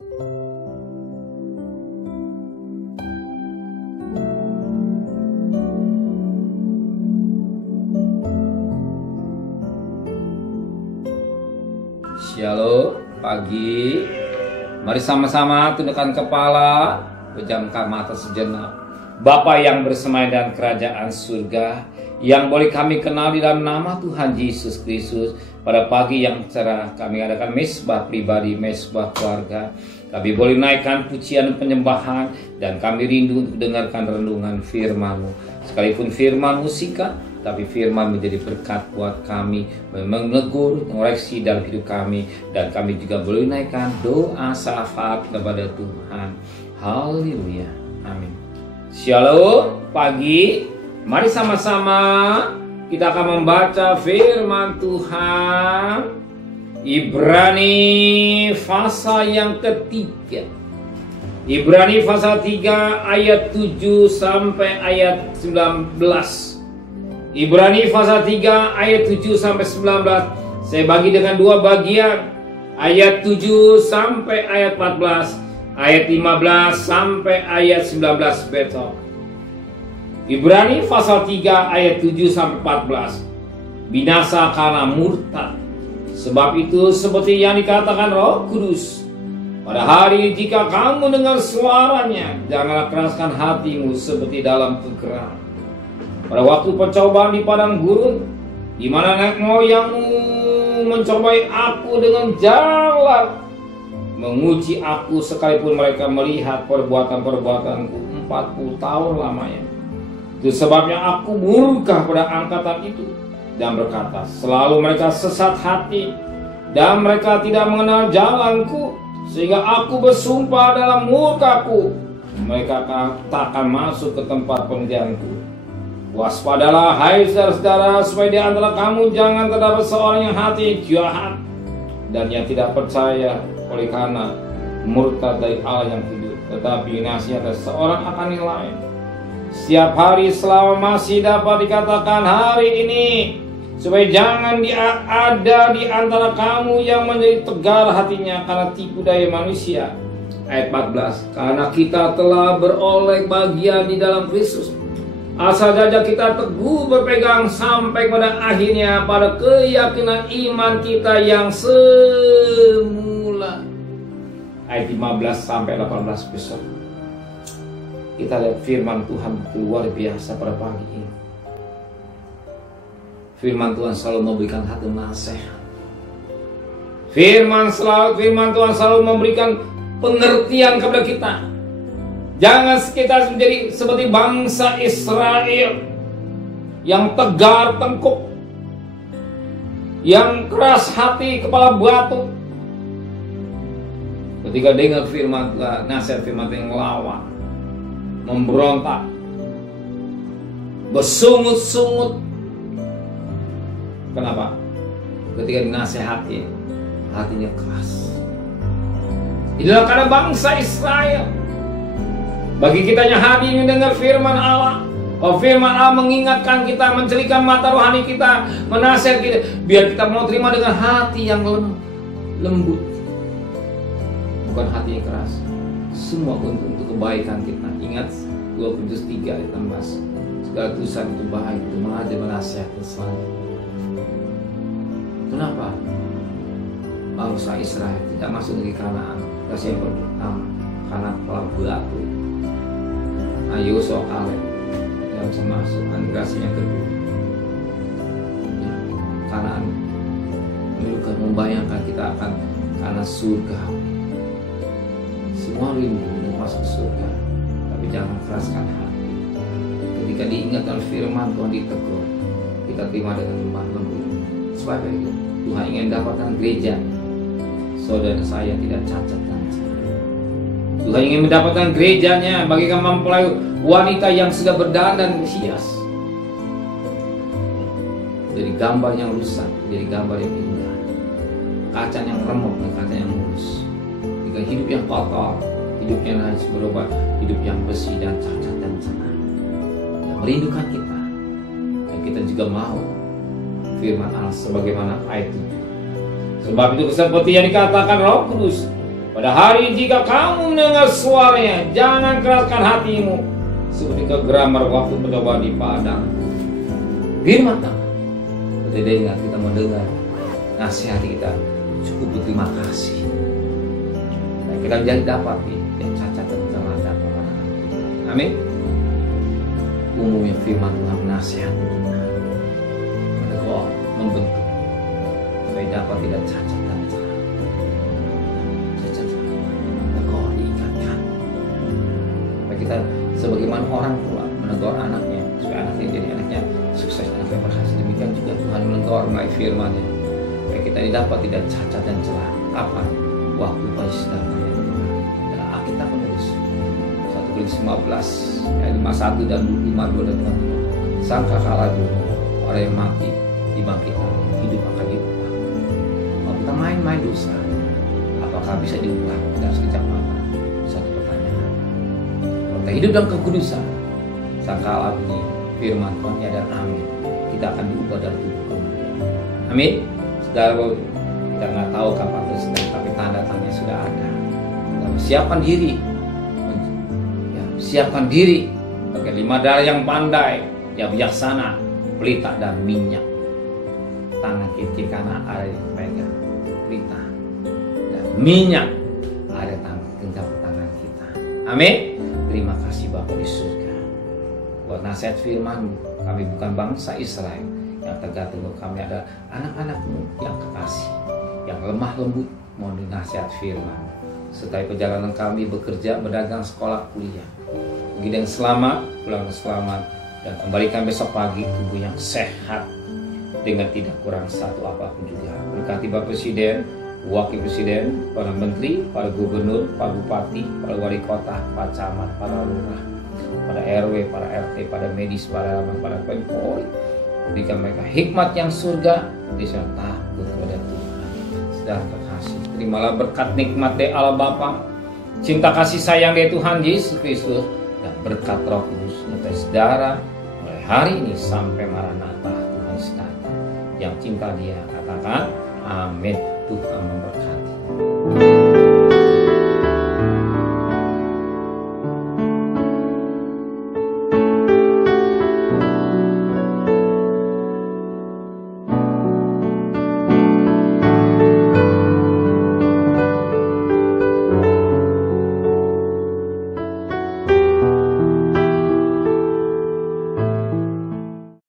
Shalom pagi. Mari sama-sama tundukkan kepala, pejamkan mata sejenak. Bapa yang bersemayam kerajaan surga, yang boleh kami kenal di dalam nama Tuhan Yesus Kristus, pada pagi yang cerah kami adakan mesbah pribadi, mesbah keluarga. Kami boleh naikkan pujian dan penyembahan, dan kami rindu untuk dengarkan renungan firman-Mu. Sekalipun firman-Mu singkat, tapi firman menjadi berkat buat kami, menegur, mengoreksi dalam hidup kami, dan kami juga boleh naikkan doa syafaat kepada Tuhan. Haleluya, amin. Shalom pagi. Mari sama-sama kita akan membaca firman Tuhan. Ibrani pasal yang ketiga. Ibrani pasal 3 ayat 7 sampai ayat 19. Ibrani pasal 3 ayat 7 sampai 19. Saya bagi dengan dua bagian. Ayat 7 sampai ayat 14. Ayat 15 sampai ayat 19 besok. Ibrani pasal 3 ayat 7 sampai 14. Binasa karena murtad. Sebab itu seperti yang dikatakan Roh Kudus, pada hari jika kamu dengar suaranya, janganlah keraskan hatimu seperti dalam kegerahan. Pada waktu percobaan di padang gurun, di mana nenek moyangmu mencobai aku dengan jalan, menguji aku sekalipun mereka melihat perbuatan-perbuatanku 40 tahun lamanya. Itu sebabnya aku murka pada angkatan itu dan berkata, selalu mereka sesat hati dan mereka tidak mengenal jalanku, sehingga aku bersumpah dalam murkaku, mereka takkan masuk ke tempat pendiamku. Waspadalah hai saudara-saudara, supaya di antara kamu jangan terdapat seorang yang hati jahat dan yang tidak percaya oleh karena murtad dari Allah yang hidup, tetapi nasihat seorang akan yang lain. Setiap hari selama masih dapat dikatakan hari ini, supaya jangan ada di antara kamu yang menjadi tegar hatinya karena tipu daya manusia. Ayat 14. Karena kita telah beroleh bagian di dalam Kristus, asal saja kita teguh berpegang sampai pada akhirnya pada keyakinan iman kita yang semula. Ayat 15 sampai 18 besok. Kita lihat firman Tuhan luar biasa pada pagi ini. Firman Tuhan selalu memberikan hati nasihat. Firman Tuhan selalu memberikan pengertian kepada kita. Jangan kita menjadi seperti bangsa Israel yang tegar tengkuk, yang keras hati, kepala batu. Ketika dengar firman Tuhan, nasihat firman Tuhan yang melawan, memberontak, bersungut-sungut. Kenapa? Ketika dinasehati, hatinya keras. Inilah karena bangsa Israel. Bagi kita yang hadir mendengar firman Allah, firman Allah mengingatkan kita, mencelikan mata rohani kita, menasihat kita, biar kita mau terima dengan hati yang lembut, bukan hati yang keras. Semua untuk kebaikan kita. Ingat 2 Korintus 3 ayat 16. Segala tulisan itu baik, itu mengajar, menasihat, selalu. Kenapa bangsa Israel tidak masuk negeri Kanaan? Kasih yang pertama, karena kepala batu. Yosua Kaleb yang bisa masuk. Kasih yang kedua, Kanaan menunjukkan, membayangkan kita akan karena surga. Semua rindu untuk masuk surga, tapi jangan keraskan hati. Ketika diingatkan firman Tuhan, ditegur, kita terima dengan lemah lembut. Sebab itu Tuhan ingin dapatkan gereja saudara saya tidak cacat dan salah. Tuhan ingin mendapatkan gerejanya bagikan mempelai wanita yang sudah berdandan hias. Jadi gambar yang rusak, jadi gambar yang indah. Kaca yang remuk dan kaca yang mulus. Jika hidup yang kotor, hidupnya harus berubah, hidup yang bersih dan cacat dan senang. Yang merindukan kita, dan kita juga mau firman Allah sebagaimana ayat 7. Sebab itu seperti yang dikatakan Roh Kudus, Pada hari jika kamu mendengar suaranya, jangan keraskan hatimu seperti kegeramar waktu berdoa di padang. Firman Tuhan. Jadi ingat, kita mendengar nasihat kita, cukup berterima kasih. Nah, kita jadi dapat yang cacat dan celah dapat. Amin. Umumnya firman Tuhan menasihati kita, menegur, membentuk, supaya dapat tidak cacat dan celah. Cacat, menegur, diingatkan. Supaya kita sebagaimana orang tua menegur anaknya, supaya anaknya jadi anaknya sukses, anaknya berhasil. Demikian juga Tuhan menegur melalui firman-Nya, supaya kita dapat tidak cacat dan celah. Apa? Waktu pasti datang ya Tuhan. Dan Alkitab menulis 1 Korintus 15 ayat 51 dan 52 dan 52. Sangka kala dulu orang yang mati dibangkitkan, hidup akan diubah. Kalau kita main-main dosa, apakah bisa diubah dalam sekejap mata? Satu pertanyaan. Kalau kita hidup dalam kekudusan, sangka ini firman Tuhan ya dan amin, kita akan diubah dalam tubuh kematian. Amin. Saudara, kita nggak tahu kapan terjadi, tapi tanda-tandanya sudah ada. Lalu siapkan diri, siapkan diri pakai 5 darah yang pandai, yang bijaksana, pelita dan minyak. Tangan kiri kanan ada yang pegang pelita dan minyak ada genggam tangan kita. Amin. Terima kasih Bapa di surga buat nasihat firman-Mu. Kami bukan bangsa Israel yang tegak tengah, kami adalah anak-anak-Mu yang kekasih, yang lemah lembut mau nasihat firman. Setelah perjalanan kami bekerja, berdagang, sekolah, kuliah, pergi dengan selamat, pulang dengan selamat, dan kembalikan besok pagi tubuh yang sehat dengan tidak kurang satu apapun juga. Berkati Bapak Presiden, Wakil Presiden, para Menteri, para Gubernur, para Bupati, para Wali Kota, para Camat, para Lurah, para RW, para RT, para medis, para laman, para Polri. Berikan mereka hikmat yang surga, disertai kepada Tuhan. Saudara terkasih, terimalah berkat nikmat dari Allah Bapa, cinta kasih sayang dari Tuhan Yesus Kristus, dan berkat Roh Kudus menyertai saudara mulai hari ini sampai Maranatha Tuhan Yesus datang. Yang cinta Dia katakan amin. Tuhan memberkati.